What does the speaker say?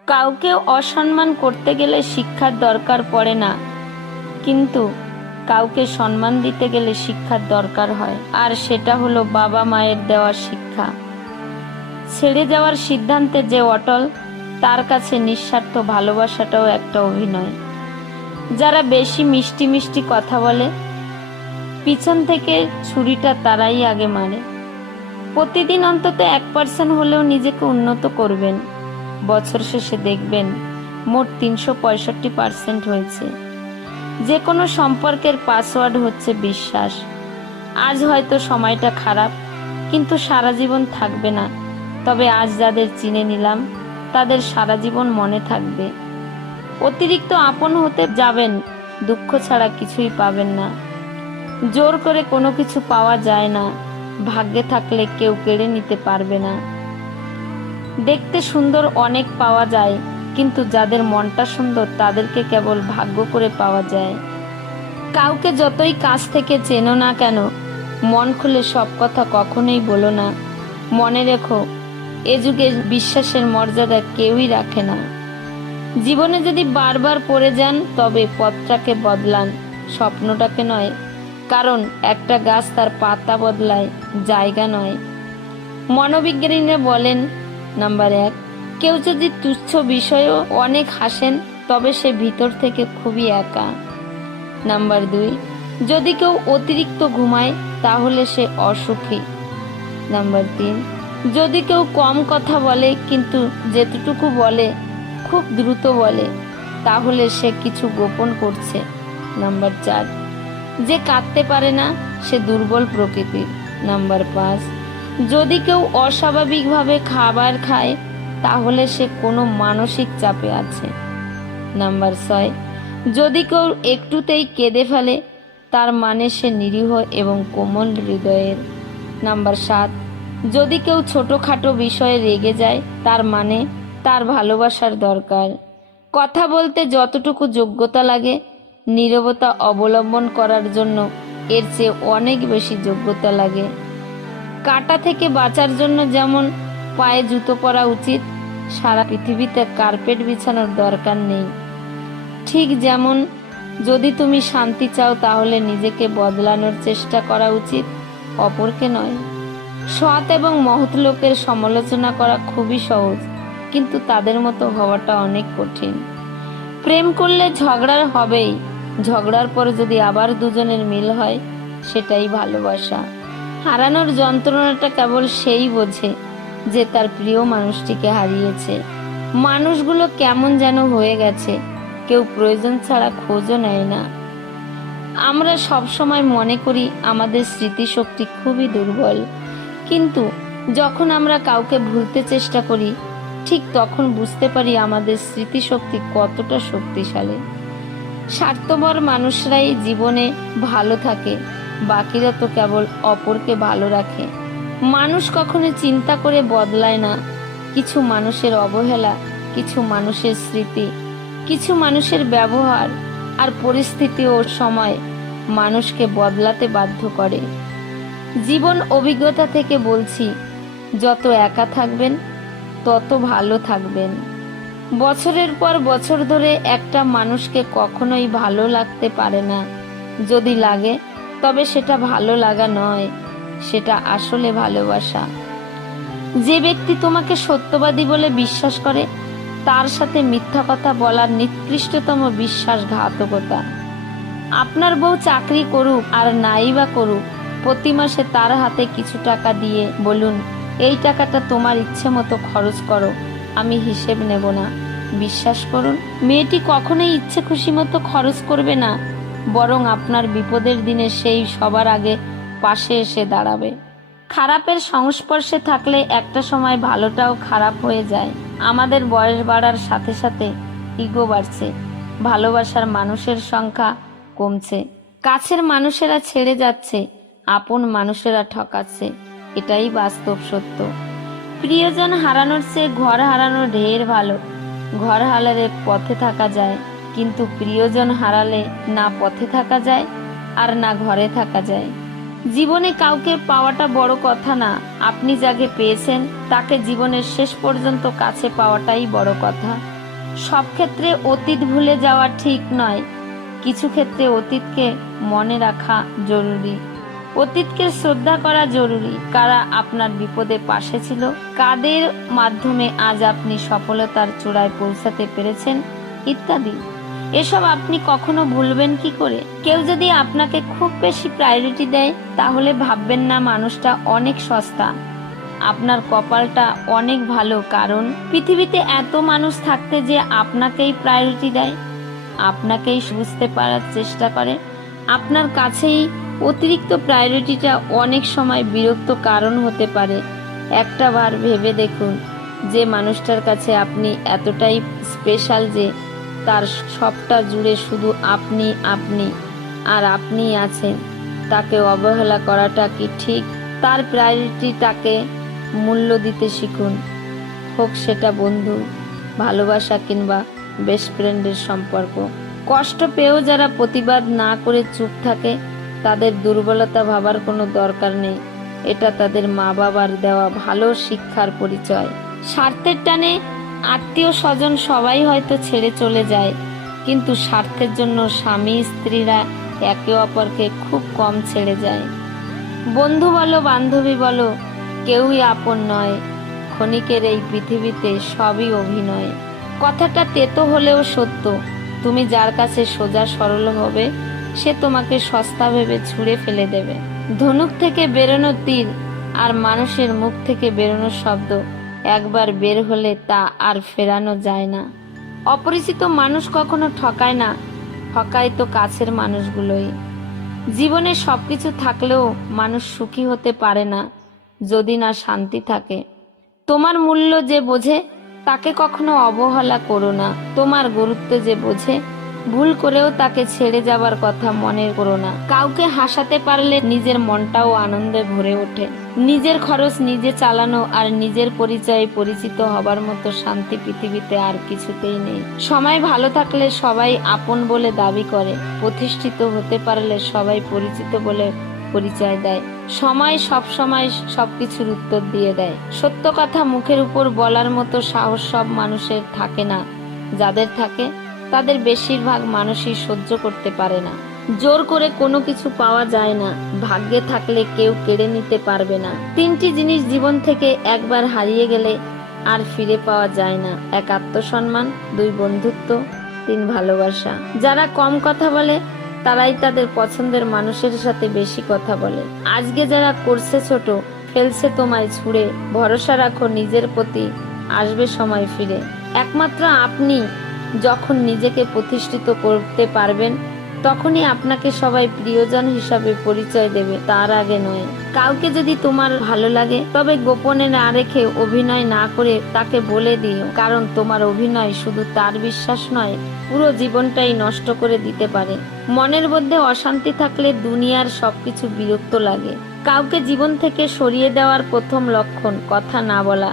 কাউকে অসম্মান করতে গেলে শিক্ষার দরকার পড়ে না, কিন্তু কাউকে সম্মান দিতে গেলে শিক্ষার দরকার হয়, আর সেটা হলো বাবা মায়ের দেওয়া শিক্ষা। ছেড়ে যাওয়ার সিদ্ধান্তে যে অটল, তার কাছে নিঃস্বার্থ ভালোবাসাটাও একটা অভিনয়। যারা বেশি মিষ্টি মিষ্টি কথা বলে, পিছন থেকে ছুরিটা তারাই আগে মারে। প্রতিদিন অন্তত 1% হলেও নিজেকে উন্নত করবেন। বছর শেষে দেখবেন মোট 365% হয়েছে। যে কোনো সম্পর্কের পাসওয়ার্ড হচ্ছে বিশ্বাস। আজ হয়তো সময়টা খারাপ, কিন্তু সারা জীবন থাকবে না। তবে আজ যাদের চিনে নিলাম, তাদের সারা জীবন মনে থাকবে। অতিরিক্ত আপন হতে যাবেন, দুঃখ ছাড়া কিছুই পাবেন না। জোর করে কোনো কিছু পাওয়া যায় না, ভাগ্যে থাকলে কেউ কেড়ে নিতে পারবে না। দেখতে সুন্দর অনেক পাওয়া যায়, কিন্তু যাদের মনটা সুন্দর তাদেরকে কেবল ভাগ্য করে পাওয়া যায়। কাউকে যতই কাছ থেকে চেনো না কেন, মন খুলে সব কথা কখনোই বলো না। মনে রেখো, এ যুগে বিশ্বাসের মর্যাদা কেউই রাখে না। জীবনে যদি বারবার পড়ে যান, তবে পথটাকে বদলান, স্বপ্নটাকে নয়। কারণ একটা গাছ তার পাতা বদলায়, জায়গা নয়। মনোবিজ্ঞানীরা বলেন, নাম্বার 1, কেউ যদি তুচ্ছ বিষয়েও অনেক হাসেন, তবে সে ভিতর থেকে খুবই একা। নাম্বার 2, যদি কেউ অতিরিক্ত ঘুমায়, তাহলে সে অসুখী। নাম্বার 3, যদি কেউ কম কথা বলে কিন্তু যেতটুকু বলে খুব দ্রুত বলে, তাহলে সে কিছু গোপন করছে। নাম্বার 4, যে কাঁদতে পারে না, সে দুর্বল প্রকৃতির। নাম্বার 5, যদি কেউ অস্বাভাবিকভাবে খাবার খায়, তাহলে সে কোনো মানসিক চাপে আছে। নাম্বার 6, যদি কেউ একটুতেই কেঁদে ফেলে, তার মানে সে নিরীহ এবং কোমল হৃদয়ের। নাম্বার 7, যদি কেউ ছোটোখাটো বিষয়ে রেগে যায়, তার মানে তার ভালোবাসার দরকার। কথা বলতে যতটুকু যোগ্যতা লাগে, নীরবতা অবলম্বন করার জন্য এর চেয়ে অনেক বেশি যোগ্যতা লাগে। কাঁটা থেকে বাঁচার জন্য যেমন পায়ে জুতো পরা উচিত, সারা পৃথিবীতে কার্পেট বিছানোর দরকার নেই। ঠিক যেমন যদি তুমি শান্তি চাও, তাহলে নিজেকে বদলানোর চেষ্টা করা উচিত, অপরকে নয়। সৎ এবং মহৎ লোকের সমালোচনা করা খুবই সহজ, কিন্তু তাদের মতো হওয়াটা অনেক কঠিন। প্রেম করলে ঝগড়া হবেই, ঝগড়ার পর যদি আবার দুজনের মিল হয়, সেটাই ভালোবাসা। হারানোর যন্ত্রণাটা কেবল সেই বোঝে যে তার প্রিয় মানুষটিকে হারিয়েছে। মানুষগুলো কেমন যেন হয়ে গেছে, কেউ প্রয়োজন ছাড়া খোঁজও নেয় না। আমরা সবসময় মনে করি আমাদের স্মৃতিশক্তি খুবই দুর্বল, কিন্তু যখন আমরা কাউকে ভুলতে চেষ্টা করি, ঠিক তখন বুঝতে পারি আমাদের স্মৃতিশক্তি কতটা শক্তিশালী। স্বার্থপর মানুষরাই জীবনে ভালো থাকে, বাকিরা তো কেবল অপরকে ভালো রাখে। মানুষ কখনো চিন্তা করে বদলায় না। কিছু মানুষের অবহেলা, কিছু মানুষের স্মৃতি, কিছু মানুষের ব্যবহার আর পরিস্থিতি ও সময় মানুষকে বদলাতে বাধ্য করে। জীবন অভিজ্ঞতা থেকে বলছি, যত একা থাকবেন, তত ভালো থাকবেন। বছরের পর বছর ধরে একটা মানুষকে কখনোই ভালো লাগতে পারে না। যদি লাগে, তবে সেটা ভালো লাগা নয়, সেটা আসলে ভালোবাসা। যে ব্যক্তি তোমাকে সত্যবাদী বলে বিশ্বাস করে, তার সাথে মিথ্যা কথা বলার নিকৃষ্টতম বিশ্বাসঘাতকতা। আপনার বউ চাকরি করুক আর নাই বা করুক, প্রতি মাসে তার হাতে কিছু টাকা দিয়ে বলুন, এই টাকাটা তোমার ইচ্ছে মতো খরচ করো, আমি হিসেব নেব না। বিশ্বাস করুন, মেয়েটি কখনোই ইচ্ছে খুশি মতো খরচ করবে না, বরং আপনার বিপদের দিনে সেই সবার আগে পাশে এসে দাঁড়াবে। খারাপের সংস্পর্শে থাকলে একটা সময় ভালোটাও খারাপ হয়ে যায়। আমাদের বয়স বাড়ার সাথে সাথে ইগো বাড়ছে, ভালোবাসার মানুষের সংখ্যা কমছে, কাছের মানুষেরা ছেড়ে যাচ্ছে, আপন মানুষেরা ঠকাচ্ছে। এটাই বাস্তব সত্য। প্রিয়জন হারানোর চেয়ে ঘর হারানো ঢের ভালো। ঘর হারালে পথে থাকা যায়, কিন্তু প্রিয়জন হারালে না পথে থাকা যায় আর না ঘরে থাকা যায়। জীবনে কাউকে পাওয়াটা বড় কথা না, আপনি যাকে পেয়েছেন তাকে জীবনের শেষ পর্যন্ত কাছে পাওয়াটাই বড় কথা। সব ক্ষেত্রে অতীত ভুলে যাওয়া ঠিক নয়, কিছু ক্ষেত্রে অতীতকে মনে রাখা জরুরি। অতীতকে শ্রদ্ধা করা জরুরি। কারা আপনার বিপদে পাশে ছিল, কাদের মাধ্যমে আজ আপনি সফলতার চূড়ায় পৌঁছাতে পেরেছেন, ইত্যাদি। এসব আপনি কখনো ভুলবেন কি করে? কেউ যদি আপনাকে খুব বেশি প্রায়োরিটি দেয়, তাহলে ভাববেন না মানুষটা অনেক সস্তা। আপনার কপালটা অনেক ভালো, কারণ পৃথিবীতে এত মানুষ থাকতে যে আপনাকেই প্রায়োরিটি দেয়, আপনাকেই বুঝতে পারার চেষ্টা করে, আপনার কাছেই অতিরিক্ত প্রায়োরিটিটা অনেক সময় বিরক্ত কারণ হতে পারে। একটা বার ভেবে দেখুন, যে মানুষটার কাছে আপনি এতটাই স্পেশাল যে তার সবটা জুড়ে শুধু আপনি আপনি আর আপনিই আছেন, তাকে অবহেলা করাটা কি ঠিক? তার প্রায়োরিটিটাকে মূল্য দিতে শিখুন, হোক সেটা বন্ধু, ভালোবাসা কিংবা বেস্ট ফ্রেন্ডের সম্পর্ক। কষ্ট পেয়েও যারা প্রতিবাদ না করে চুপ থাকে, তাদের দুর্বলতা ভাবার কোনো দরকার নেই। এটা তাদের মা বাবার দেওয়া ভালো শিক্ষার পরিচয়। স্বার্থের টানে আত্মীয় স্বজন সবাই হয়তো ছেড়ে চলে যায়, কিন্তু স্বার্থের জন্য স্বামী স্ত্রীরা একে অপরকে খুব কম ছেড়ে যায়। বন্ধু বলো বান্ধবী বলো, কেউই আপন নয়। ক্ষণিকের এই পৃথিবীতে সবই অভিনয়। কথাটা তেতো হলেও সত্য। তুমি যার কাছে সোজা সরল হবে, সে তোমাকে সস্তা ভেবে ছুঁড়ে ফেলে দেবে। ধনুক থেকে বেরোনো তীর আর মানুষের মুখ থেকে বেরোনো শব্দ একবার বের হলে তা আর ফেরানো যায় না। অপরিচিত মানুষ কখনো ঠকায় না, ঠকায় তো কাছের মানুষগুলোই। জীবনে সবকিছু থাকলেও মানুষ সুখী হতে পারে না যদি না শান্তি থাকে। তোমার মূল্য যে বোঝে তাকে কখনো অবহেলা করো না। তোমার গুরুত্ব যে বোঝে, ভুল করেও তাকে ছেড়ে যাবার কথা মনে করো না। কাউকে হাসাতে পারলে নিজের মনটাও আনন্দে ভরে ওঠে। নিজের খরচ নিজে চালানো আর নিজের পরিচয়ে পরিচিত হবার মতো শান্তি পৃথিবীতে আর কিছুতেই নেই। সময় ভালো থাকলে সবাই আপন বলে দাবি করে, প্রতিষ্ঠিত হতে পারলে সবাই পরিচিত বলে পরিচয় দেয়। সময় সব সময় সবকিছুর উত্তর দিয়ে দেয়। সত্য কথা মুখের উপর বলার মতো সাহস সব মানুষের থাকে না। যাদের থাকে তাদের বেশিরভাগ মানুষই সহ্য করতে পারে না। জোর করে কোনো কিছু পাওয়া যায় না, ভাগ্যে থাকলে কেউ কেড়ে নিতে পারবে না। তিনটি জিনিস জীবন থেকে একবার হারিয়ে গেলে আর ফিরে পাওয়া যায় না: এক আত্মসম্মান, দুই বন্ধুত্ব, তিন ভালোবাসা। যারা কম কথা বলে তারাই তাদের পছন্দের মানুষের সাথে বেশি কথা বলে। আজকে যারা করছে ছোট, ফেলছে তোমায় ছুঁড়ে, ভরসা রাখো নিজের প্রতি, আসবে সময় ফিরে। একমাত্র আপনি যখন নিজেকে প্রতিষ্ঠিত করতে পারবেন, তখনই আপনাকে সবাই প্রিয়জন হিসাবে পরিচয় দেবে, তার আগে নয়। কাউকে যদি তোমার ভালো লাগে, তবে গোপনে না রেখে, অভিনয় না করে তাকে বলে দিও, কারণ তোমার অভিনয় শুধু তার বিশ্বাস নয়, পুরো জীবনটাই নষ্ট করে দিতে পারে। মনের মধ্যে অশান্তি থাকলে দুনিয়ার সবকিছু বিরক্ত লাগে। কাউকে জীবন থেকে সরিয়ে দেওয়ার প্রথম লক্ষণ কথা না বলা।